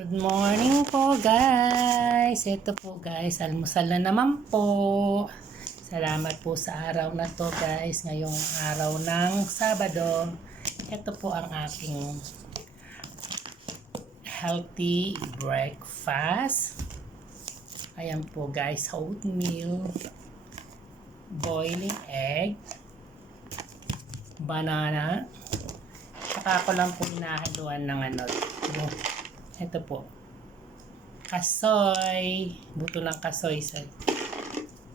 Good morning po guys. Ito po guys, almusal na naman po. Salamat po sa araw na to guys. Ngayong araw ng Sabado. Ito po ang aking healthy breakfast. Ayan po guys, oatmeal, boiling egg, banana, saka ko lang po hinahaluan ng ito po, kasoy, buto ng kasoy.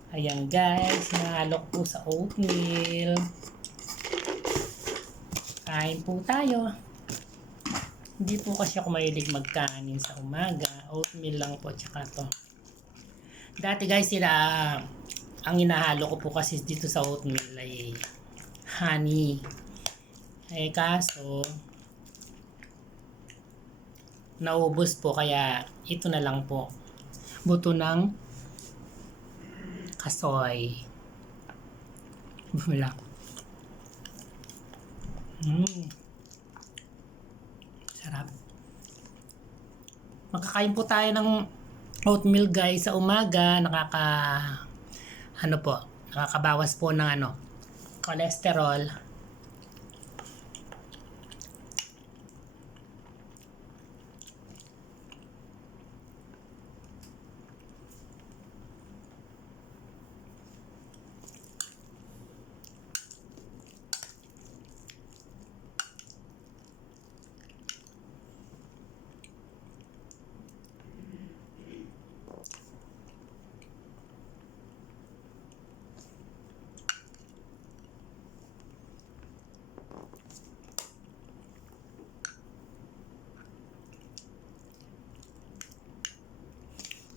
Ayan guys, hinahalo po sa oatmeal. Kain po tayo. Hindi po kasi ako mahilig magkanin sa umaga. Oatmeal lang po, tsaka to. Dati guys, ang hinahalo ko po kasi dito sa oatmeal ay honey. Kaso naubos po, kaya ito na lang po, buto ng kasoy. Wala. Sarap. Magkakain po tayo ng oatmeal guys sa umaga. Nakakabawas po ng cholesterol.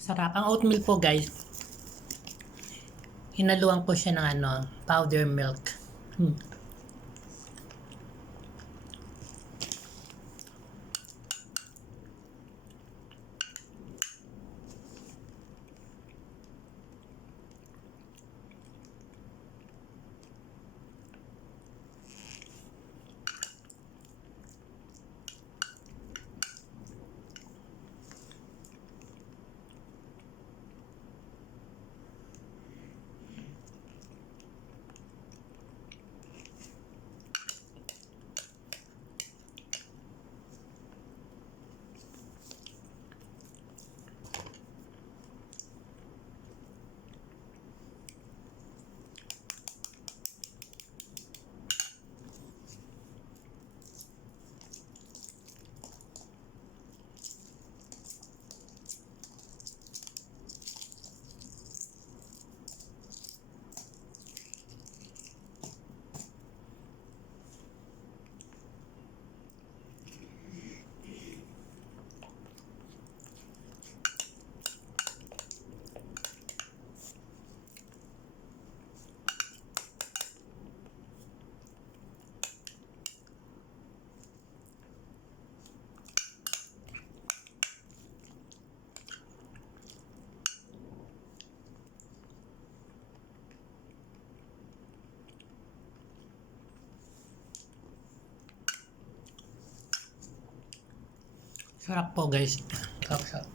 Sarap. Ang oatmeal po guys, hinaluan ko siya ng powder milk. Sarap po guys. Sarap.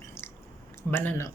Banana.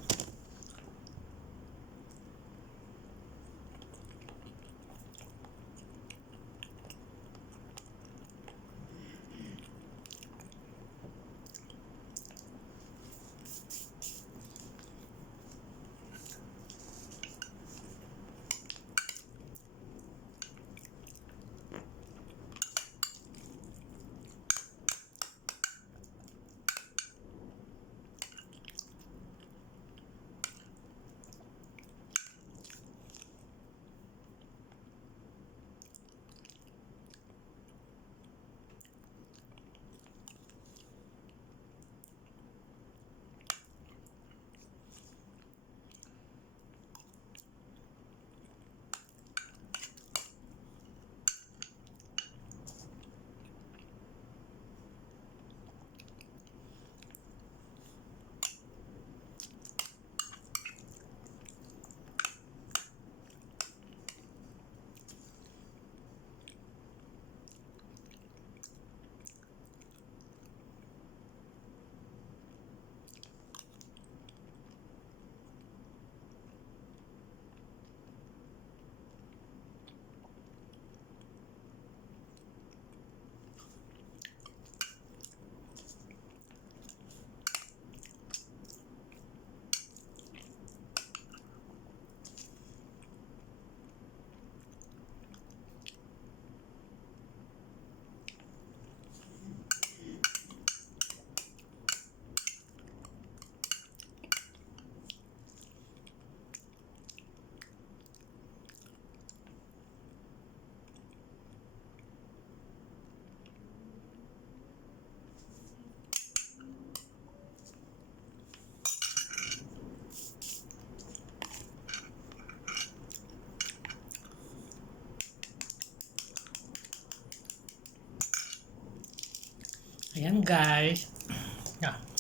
Ayan guys.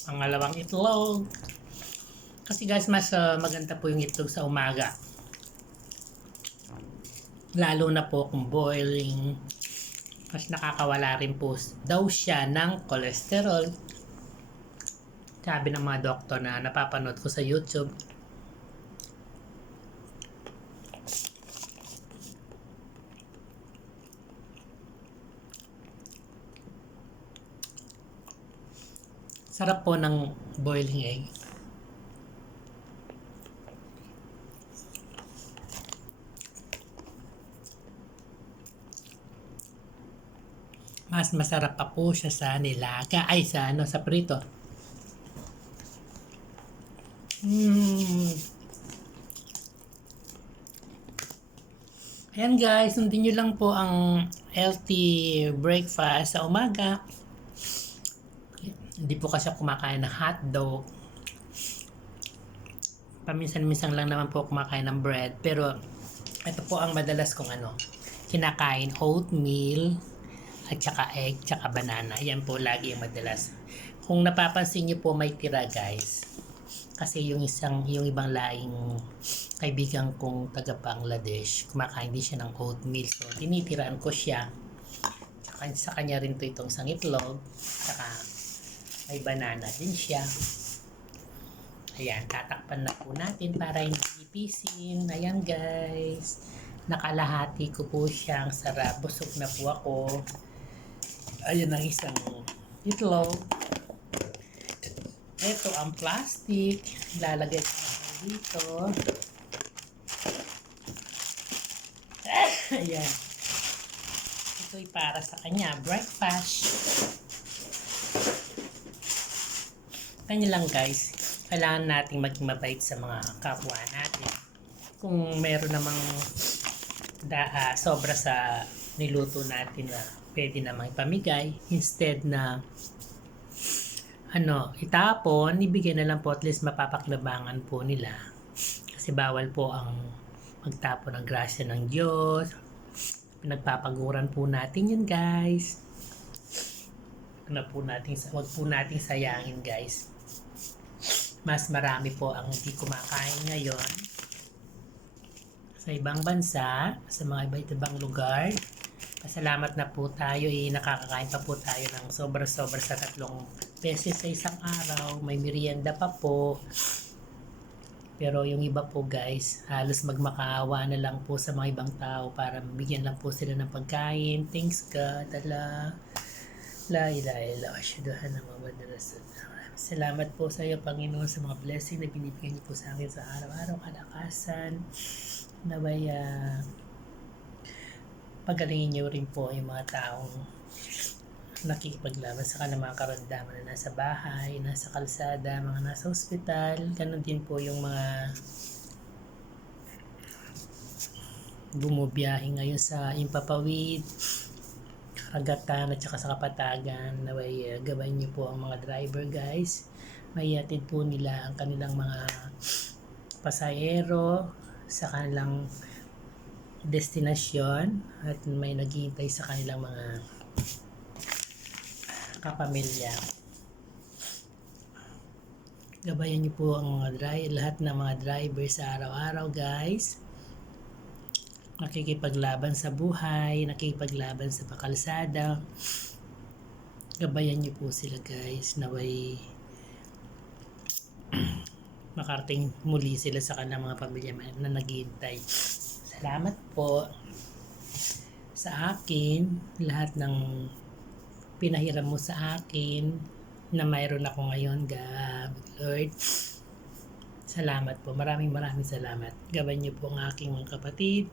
Pangalawang itlog. Kasi guys, mas maganda po yung itlog sa umaga. Lalo na po kung boiling. Mas nakakawala rin po daw siya ng cholesterol. Sabi ng mga doktor na napapanood ko sa YouTube. Sarap po ng boiling egg. Mas masarap pa po siya sa nilaga. Ay, sa prito. Ayan guys, sundin nyo lang po ang healthy breakfast sa umaga. Hindi po kasi kumakain ng hotdog. Paminsan-minsan lang naman po kumakain ng bread. Pero ito po ang madalas kong kinakain, oatmeal at saka egg, saka banana. Yan po lagi yung madalas. Kung napapansin nyo po may tira guys. Kasi yung ibang laing kaibigan kong taga Bangladesh, kumakain din siya ng oatmeal. So tinitiraan ko siya. Tsaka sa kanya rin to itong isang itlog. Tsaka may banana din siya. Ayan, tatakpan na po natin para hindi ipisin. Ayan guys. Nakalahati ko po siyang sarap. Busog na po ako. Ayan ang isang itlog. Ito ang plastic. Lalagay ko na dito. Ayan. Ito'y para sa kanya. Breakfast. Kanya lang guys. Kailangan nating maging mabait sa mga kapwa natin. Kung meron namang sobra sa niluto natin na pwede namang ipamigay, instead na itapon, ibigay na lang po, at least mapapakinabangan po nila. Kasi bawal po ang magtapon ng grasya ng Diyos. Pinagpapaguran po natin yun guys. Wag po nating sayangin guys. Mas marami po ang hindi kumakain ngayon sa ibang bansa, sa mga iba't-ibang lugar. Pasalamat na po tayo, nakakakain pa po tayo ng sobra-sobra sa 3 beses sa isang araw. May merienda pa po. Pero yung iba po guys, halos magmakaawa na lang po sa mga ibang tao para mabigyan lang po sila ng pagkain. Thanks God. La ilaha illa asyhadu anna muhammadar rasulullah. Salamat po sa iyo Panginoon sa mga blessing na binibigyan niyo po sa akin sa araw-araw, kalakasan. Naway pagalingin niyo rin po yung mga taong nakikipaglaban sa kanilang mga karamdaman na nasa bahay, nasa kalsada, mga nasa ospital. Ganon din po yung mga bumubiyahe ngayon sa Impapawid, Karagatan at saka sa Kapatagan. Naway gabayan niyo po ang mga driver guys. Maihatid po nila ang kanilang mga pasahero sa kanilang destinasyon at may naghihintay sa kanilang mga kapamilya. Gabayan niyo po ang lahat ng mga driver sa araw-araw guys. Nakikipaglaban sa buhay, nakikipaglaban sa pakalsada. Gabayan niyo po sila guys. Naway makarating muli sila sa kanilang mga pamilya na naghihintay. Salamat po sa akin, lahat ng pinahiram mo sa akin na mayroon ako ngayon, God, Lord. Salamat po, maraming salamat. Gabayan niyo po ang aking mga kapatid,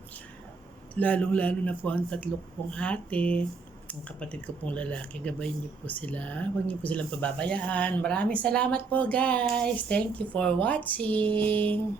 lalong-lalo na po ang 3 kong ate, ang kapatid ko pong lalaki. Gabayan niyo po sila, huwag niyo po silang pababayaan. Maraming salamat po guys, thank you for watching.